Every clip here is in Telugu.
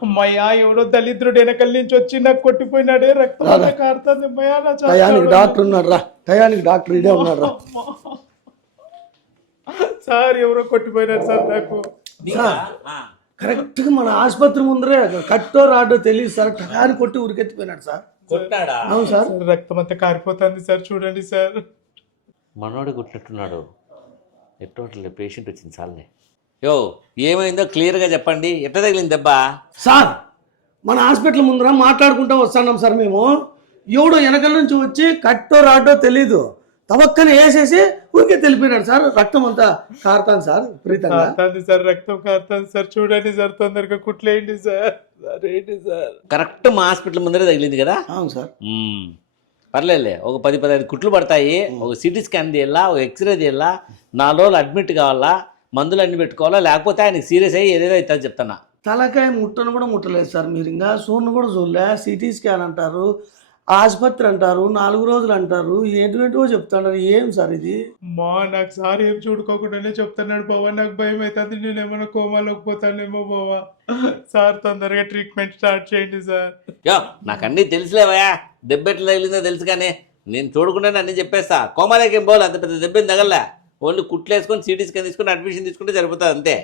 అమ్మయ్యా ఎవడో దళిద్రుడు వెనకల నుంచి వచ్చి నాకు కొట్టిపోయినాడే, రక్తం అంతా కారుతుంది అమ్మయ్యా. నా టయానికి డాక్టర్ ఉన్నాడు రా, టయానికి డాక్టర్ ఇదే ఉన్నాడు రా. సార్ ఎవరో కొట్టిపోయినారు సార్ నాకు. కరెక్ట్ గా మన ఆసుపత్రి ముందరే కట్టో రాడో తెలియదు సార్, టయానికి కొట్టి ఉరికెత్తిపోయినాడు సార్. కొట్టాడా? అవును సార్. రక్తం అంతా కారిపోతుంది సార్, చూడండి సార్. మనోడు కొట్టినట్టున్నాడు. ఎట్టోట్లే పేషెంట్ వచ్చింది సార్లే. యో ఏమైందో క్లియర్గా చెప్పండి, ఎట్ట తగిలింది దెబ్బ? సార్ మన హాస్పిటల్ ముందర మాట్లాడుకుంటూ వస్తున్నాం సార్ మేము. ఎవడో వెనకల నుంచి వచ్చి కట్టో రాడో తెలీదు, తవక్కని వేసేసి ఊరికే తెలిపినాడు సార్. రక్తం అంతా కారుతాను సార్, విపరీతంగా కారుతుంది సార్, రక్తం కారుతుంది సార్. చూడండి సార్, తొందరగా కుట్లేయండి సార్. ఏంటి సార్? కరెక్ట్ మా హాస్పిటల్ ముందరే తగిలింది కదా? అవును సార్. పర్లేదులే, ఒక 10-15 కుట్లు పడతాయి. ఒక సిటీ స్కాన్ తీయాలా, ఒక ఎక్స్రే తీయాలా, 4 రోజులు అడ్మిట్ కావాలా, మందులు అన్ని పెట్టుకోవాలా, లేకపోతే ఆయనకి సీరియస్ అయ్యి ఏదేదో అవుతుంది చెప్తానా. తలకాయ ముట్టను కూడా ముట్టలేదు సార్ మీరు, ఇంకా సూర్ను కూడా చూడలే. సిటీ స్కాన్ అంటారు, ఆసుపత్రి అంటారు, 4 రోజులు అంటారు, ఏంటివో చెప్తున్నారు. ఏం సార్ ఇది? నాకు సార్ ఏం చూడుకోకుండానే చెప్తున్నాడు బావా. నాకు భయం అవుతుంది, నేను ఏమైనా కోమాలోకి పోతానేమో బావా. సార్ తొందరగా ట్రీట్మెంట్ స్టార్ట్ చేయండి సార్. యో నాకు అన్నీ తెలుసులేవయా, దెబ్బ ఎట్లా తగిలిందో తెలుసు, కానీ నేను చూడకుండానే అన్నీ చెప్పేస్తా. కోమాలోకి ఏం పోవాలి, అంత పెద్ద దెబ్బని తగలలే. ఓన్లీ కుట్లు వేసుకొని సిటీ స్కాన్ తీసుకుని అడ్మిషన్ తీసుకుంటే సరిపోతుంది అంతే.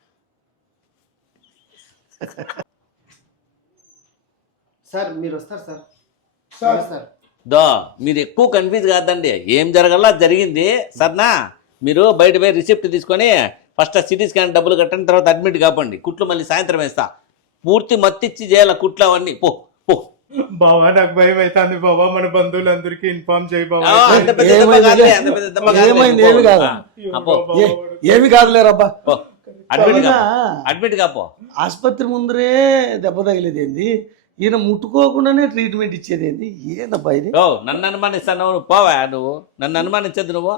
సార్ మీరు వస్తారు సార్. సార్ దో మీరు ఎక్కువ కన్ఫ్యూజ్ కాదండి, ఏం జరగాలో అది జరిగింది సరేనా. మీరు బయట పోయి రిసిప్ట్ తీసుకొని ఫస్ట్ ఆ సిటీ స్కాన్ డబ్బులు కట్టండి, తర్వాత అడ్మిట్ కాపండి. కుట్లు మళ్ళీ సాయంత్రం వేస్తా. పూర్తి మత్తిచ్చి చేయాల కుట్లు అవన్నీ. పో పో బావా, నాకు భయం అవుతుంది బావా. మన బంధువులందరికీ ఇన్ఫార్మ్ చేయి బావా. అంత పెద్ద దెబ్బ కాదులే, అంత పెద్ద దెబ్బ కాదులే. ఏమైంది? ఏమి కాదు, ఏమి కాదులేరబ్బా. అడ్మిట్ కాపో. ఆసుపత్రి ముందరే దెబ్బ తగిలేది ఏంది, ఈయన ముట్టుకోకుండానే ట్రీట్మెంట్ ఇచ్చేది ఏంది, ఏందబ్బా ఇది? ఓ నన్ను అనుమానిస్తాను నువ్వు, పోవా నువ్వు. నన్ను అనుమానించద్దు నువ్వు.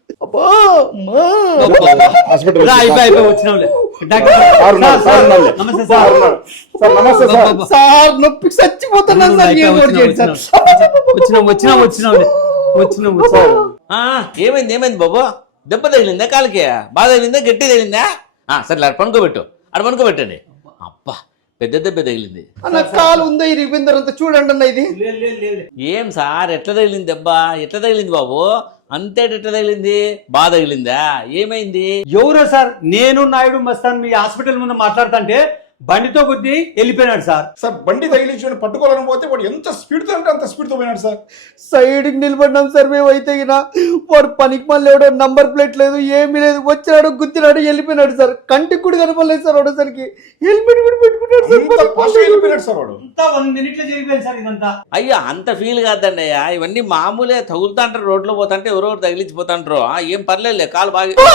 నొప్పి చచ్చిపోతున్నాను సార్. ఏమైంది బాబు? దెబ్బ తగిలిందా? కాలికి బాగా తగిలిందా? గట్టి తగిలిందా? సరే పనుకోబెట్టు, అక్కడ పనుకోబెట్టండి. అబ్బా పెద్ద దెబ్బ తగిలింది. కాలు ఉందో ఇరిగిందంతా చూడండి అన్న. ఇది ఏం సార్ ఎట్లా తగిలింది దెబ్బ? ఎట్లా తగిలింది బాబు? అంతే ఎట్లా తగిలింది? బాగా తగిలిందా? ఏమైంది? ఎవరో సార్, నేను నాయుడు మస్తాన్ మీ హాస్పిటల్ ముందు మాట్లాడుతుంటే బండితో గుద్ది వెళ్ళిపోయినాడు సార్. సార్ బండి తగిలించి పట్టుకోవాలని పోతే వాడు ఎంత స్పీడ్తో అంటే అంత స్పీడ్తో పోయినాడు సార్. సైడ్కి నిలబడినాం సార్ మేము. అయితే వాడు పనికి మళ్ళీ ఎవడో నంబర్ ప్లేట్ లేదు, ఏమీ లేదు, వచ్చినాడు గుద్దినాడు వెళ్ళిపోయినాడు సార్. కంటికి కూడా కనపడలేదు సార్. ఒకసారికి హెల్మెట్ కూడా పెట్టుకున్నాడు సార్. వాడు అంతా 1 మినిట్లో జరిగిపోయింది సార్ ఇదంతా. అయ్యో అంత ఫీల్ కాదండి అయ్యా, ఇవన్నీ మామూలే. తగులుతాంటారు, రోడ్లో పోతాంటే ఎవరెవరు తగిలించిపోతాంటారు. ఏం పర్లేదులే, కాలు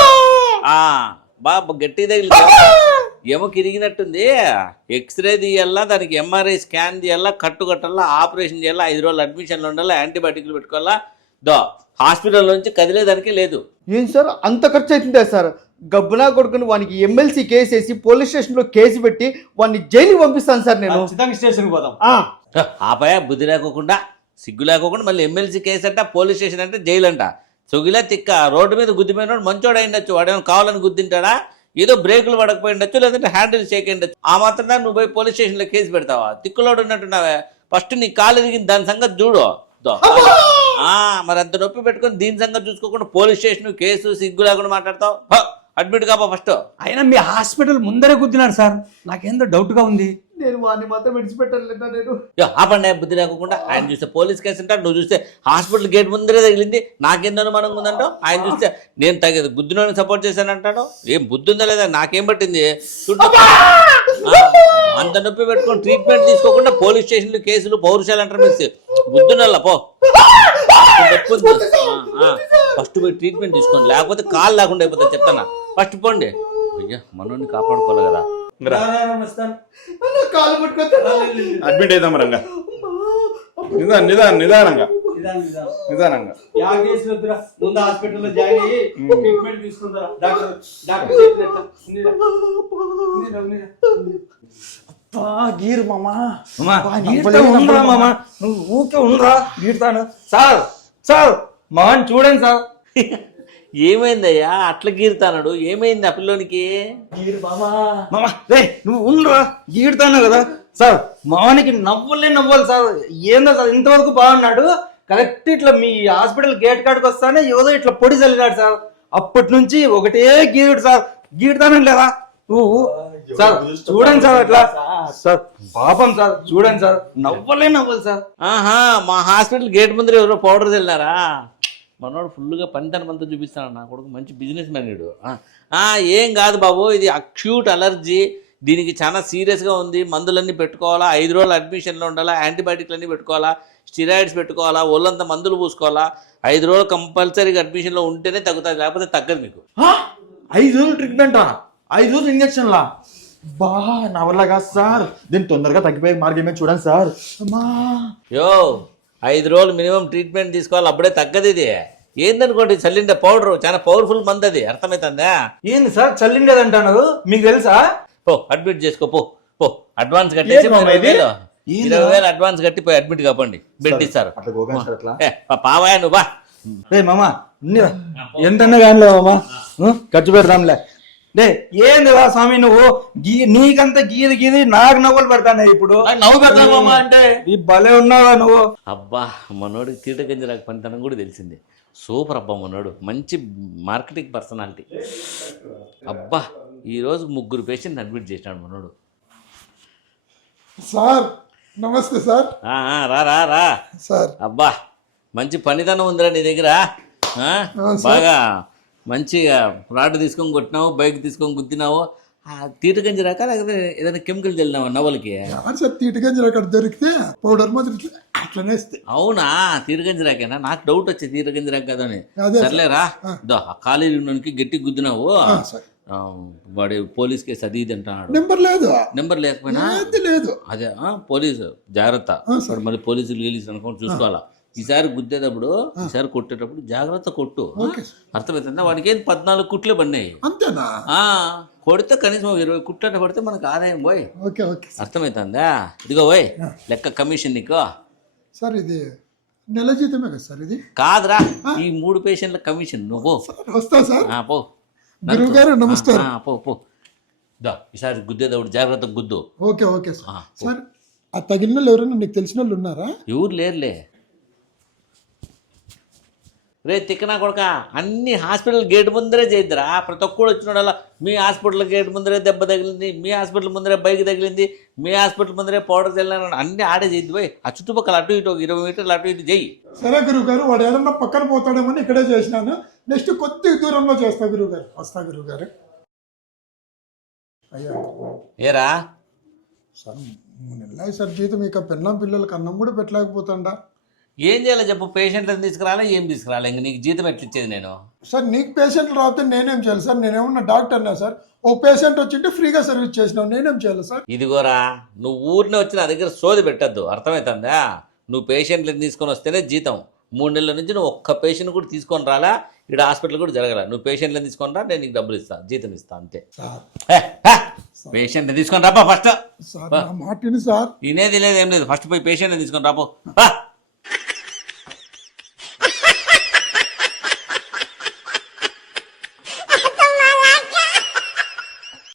బాగా గట్టి తగిలి ఏమో కిరిగినట్టుంది. ఎక్స్రే తీయాలా, దానికి ఎంఆర్ఐ స్కాన్ చేయాలా, కట్టుకట్టాలా, ఆపరేషన్ చేయాలా, 5 రోజులు అడ్మిషన్లు ఉండాలా, యాంటీబయాటిక్లు పెట్టుకోవాలా. హాస్పిటల్ నుంచి కదిలేదానికి లేదు. ఏం సార్ అంత ఖర్చు అవుతుందా సార్? గబ్బునా కొడుకుని వానికి ఎమ్మెల్సీ కేసు వేసి పోలీస్ స్టేషన్లో కేసు పెట్టి వాడిని జైలుకి పంపిస్తాను సార్ నేను. స్టేషన్కి పోదాం. ఆపాయ బుద్ధి లేకోకుండా, సిగ్గు లేకోకుండా మళ్ళీ ఎమ్మెల్సీ కేసు అంట, పోలీస్ స్టేషన్ అంటే జైలు అంట. సొగిలా తిక్క. రోడ్డు మీద గుద్దిపోయినాడు మంచోడు అయిండొచ్చు, వాడేమైనా కావాలని గుద్దింటాడా? ఏదో బ్రేకులు పడకపోయి ఉండొచ్చు, లేదంటే హ్యాండిల్ షేక్ అయిండొచ్చు. ఆ మాత్రం నువ్వు పోయి పోలీస్ స్టేషన్లో కేసు పెడతావా? తిక్కులోడు ఉన్నట్టున్నావే. ఫస్ట్ నీ కాలు ఎదిగింది, దాని సంగతి చూడు. మరి అంత నొప్పి పెట్టుకొని దీని సంగతి చూసుకోకుండా పోలీస్ స్టేషన్ కేసు సిగ్గు లేకుండా మాట్లాడతావు. అడ్మిట్ కాపా ఫస్ట్. అయినా మీ హాస్పిటల్ ముందరే గుద్దినాడు సార్, నాకేందో డౌట్గా ఉంది. నేను వాడిని మాత్రం విడిచిపెట్టలేదా నేను? ఆపండి బుద్ధి లేకుండా. ఆయన చూస్తే పోలీస్ కేసు అంటాడు, నువ్వు చూస్తే హాస్పిటల్ గేట్ ముందరే తగిలింది, నాకేందో అనుమానంగా ఉందంటావు. ఆయన చూస్తే నేను తగ్గదు బుద్ధిని సపోర్ట్ చేశానంటాడు. ఏం బుద్ధి ఉందా లేదా? నాకేం పట్టింది? అంత నొప్పి పెట్టుకొని ట్రీట్మెంట్ తీసుకోకుండా పోలీస్ స్టేషన్లు కేసులు పౌరుషాలు అంటారు. మీరు బుద్ధునల్లా పో. ఫస్ట్ పోయి ట్రీట్మెంట్ తీసుకోండి, లేకపోతే కాలు లేకుండా అయిపోతుంది చెప్తానా. ఫస్ట్ పోండి. అయ్యా మనోడిని కాపాడుకోవాలి కదా. అడ్మిట్ అవుతాం రంగా, నిదానంగా. ముందు హాస్పిటల్లో జాయిన్ అయ్యి ట్రీట్మెంట్ తీసుకుంటారా డాక్టర్. గీరు మామా, మామా నువ్వు ఊకే ఉండరా గీరుతాను సార్. సార్ మామని చూడండి సార్. ఏమైందయ్యా అట్లా గీరుతాడు? ఏమైంది ఆ పిల్లోనికి? మామ రే నువ్వు ఉండరా గీడుతాను కదా సార్. మావానికి నవ్వాలి సార్. ఏందో సార్ ఇంతవరకు బాగున్నాడు, కరెక్ట్ ఇట్లా మీ హాస్పిటల్ గేట్ కాడికి వస్తానే ఏదో ఇట్లా పొడి చల్లినాడు సార్. అప్పటి నుంచి ఒకటే గీరుడు సార్. గీడుతానండి లేదా నువ్వు సార్? చూడండి సార్ అట్లా సార్, పాపం సార్, చూడండి సార్, నవ్వాలి సార్. ఆహా, మా హాస్పిటల్ గేట్ ముందర ఎవరో పౌడర్ చల్లినారా? మనోడు ఫుల్గా పనితనమంతా చూపిస్తాడు. నా కొడుకు మంచి బిజినెస్ మ్యాన్. ఏం కాదు బాబు, ఇది అక్యూట్ అలర్జీ. దీనికి చాలా సీరియస్గా ఉంది. మందులన్నీ పెట్టుకోవాలా, 5 రోజులు అడ్మిషన్లో ఉండాలా, యాంటీబయాటిక్లు అన్నీ పెట్టుకోవాలా, స్టిరాయిడ్స్ పెట్టుకోవాలా, ఒళ్ళంతా మందులు పూసుకోవాలా. 5 రోజులు కంపల్సరీగా అడ్మిషన్లో ఉంటేనే తగ్గుతుంది, లేకపోతే తగ్గదు మీకు. 5 రోజులు ట్రీట్మెంటా? 5 రోజులు ఇంజక్షన్లా? బా నా వల్ల కాదు సార్. దీన్ని తొందరగా తగ్గిపోయే మార్గమే చూడండి సార్. అమ్మా యో 5 రోజులు మినిమం ట్రీట్మెంట్ తీసుకోవాలి, అప్పుడే తగ్గదు. ఇది ఏందనుకోండి, చల్లిండే పౌడర్ చాలా పవర్ఫుల్ మంది, అది అర్థమవుతుందా? ఏంది సార్ చల్లిండేదంటున్నారు, మీకు తెలుసా? పో అడ్మిట్ చేసుకో, పో పో. అడ్వాన్స్ కట్టేసి 20,000 అడ్వాన్స్ కట్టి పోయి అడ్మిట్ కాపండి, బెడ్ ఇస్తారు. అట్లా గోగాను సార్ అట్లా. పావాయా నువ్వు బా. రే మామ ఎంతన్నా కానిలే మామ, ఖర్చు పెడదాంలే. డే ఏంది రా స్వామి నువ్వు నీకంతా గీది నాకు నవ్వులు పెడతానే ఇప్పుడు. నవ్వు పెడతాను మామ అంటే ఈ భలే ఉన్నావా నువ్వు. అబ్బా మనోడికి తీటగంజి రాక పనితనం కూడా తెలిసింది. సూపర్ అబ్బా మనోడు, మంచి మార్కెటింగ్ పర్సనాలిటీ. అబ్బా ఈరోజు 3 పేషెంట్ అడ్మిట్ చేసినాడు మనోడు. సార్ నమస్తే సార్. రా రా రా సార్ అబ్బా మంచి పనితనం ఉందిరా నీ దగ్గర. బాగా మంచిగా రాడ్ తీసుకొని కొట్టినావు, బైక్ తీసుకొని గుద్దినావు. తీటగంజి రాక లేకపోతే ఏదైనా కెమికల్ చల్లినావా నవలకి? సార్ తీటగంజలు అక్కడ దొరికితే పౌడర్ మాత్రం అట్లనే ఇస్తే. అవునా, తీరగంజి రాకేనా? నాకు డౌట్ వచ్చి తీరగంజి రాక కదా అని. అదే సర్లేరా, ఖాళీ గట్టి గుద్దినావు, సార్ వాడి పోలీస్ కేసు అది ఇది అంటున్నాడు. నెంబర్ లేదు, నెంబర్ లేకపోయినా లేదు. అదే పోలీసు జాగ్రత్త. సార్. మరి పోలీసులు గెలిచి అనుకోని చూసుకోవాలా. ఈసారి గుద్దేటప్పుడు, ఈసారి కొట్టేటప్పుడు జాగ్రత్త కొట్టు, అర్థమవుతుందా? వాడికి ఏం 14 కుట్లే పడినాయి అంతేనా? కొడితే కనీసం 20 కుట్ల పడితే మనకు ఆదాయం పోయి. ఓకే ఓకే అర్థమవుతుందా? ఇదిగో పోయి లెక్క కమిషన్ నీకు. సార్ ఇది నెల జీతమే కదా సార్? ఇది కాదురా, ఈ 3 పేషెంట్ల కమిషన్ నువ్వు. వస్తా సార్. పో గురువు గారు నమస్కారం. పో పో. ఈసారి గుద్దేటప్పుడు జాగ్రత్త గుద్దు. Okay okay sir. సార్ ఆ తగిలిన వాళ్ళు ఎవరైనా నీకు తెలిసిన వాళ్ళు ఉన్నారా? ఎవరు లేరులే. రే తిక్కనా కొడక, అన్ని హాస్పిటల్ గేట్ ముందరే చేద్దిరా. ప్రతి ఒక్కడు వచ్చినోడల్లా మీ హాస్పిటల్ గేట్ ముందరే దెబ్బ తగిలింది, మీ హాస్పిటల్ ముందరే బైక్ తగిలింది, మీ హాస్పిటల్ ముందరే పౌడర్ చల్లిన అన్ని ఆడే చేద్ది పోయి. ఆ చుట్టుపక్కల అటు ఇటు 20 మీటర్లు అటు ఇటు చెయ్యి. సరే గురువు గారు, వాడు ఏదన్నా పక్కన పోతాడేమో ఇక్కడే చేసినాను. నెక్స్ట్ కొద్ది దూరంలో చేస్తా గురువు గారు. వస్తా గురువు గారు. అయ్యా ఏరా సార్ 3 నెలలు సార్ జీతం, ఇక పెళ్ళాం పిల్లలకి అన్నం కూడా పెట్టలేకపోతాడా? ఏం చేయాలి చెప్పు? పేషెంట్లను తీసుకురాలా, ఏం తీసుకురాలి? ఇంక నీకు జీతం ఎట్లా ఇచ్చేది నేను? సార్ నీకు పేషెంట్లు రాకపోతే నేనేం చేయాలి సార్? నేనేమన్నా డాక్టర్నా సార్? ఓ పేషెంట్ వచ్చింటే ఫ్రీగా సర్వీస్ చేసినావు, నేనేం చేయాలి సార్? ఇదిగోరా, నువ్వు ఊరినే వచ్చి నా దగ్గర సోది పెట్టద్దు, అర్థమవుతుందా? నువ్వు పేషెంట్లను తీసుకొని వస్తేనే జీతం. 3 నెలల నుంచి నువ్వు ఒక్క పేషెంట్ కూడా తీసుకొని రాలా, ఇక్కడ హాస్పిటల్ కూడా జరగల. నువ్వు పేషెంట్లను తీసుకొని రా, నేను నీకు డబ్బులు ఇస్తాను, జీతం ఇస్తాను అంతే. పేషెంట్ తీసుకొని రాపా ఫస్ట్. సార్ నా మాట విను సార్. వినేది లేదు ఏం లేదు, ఫస్ట్ పోయి పేషెంట్ని తీసుకొని రాపో.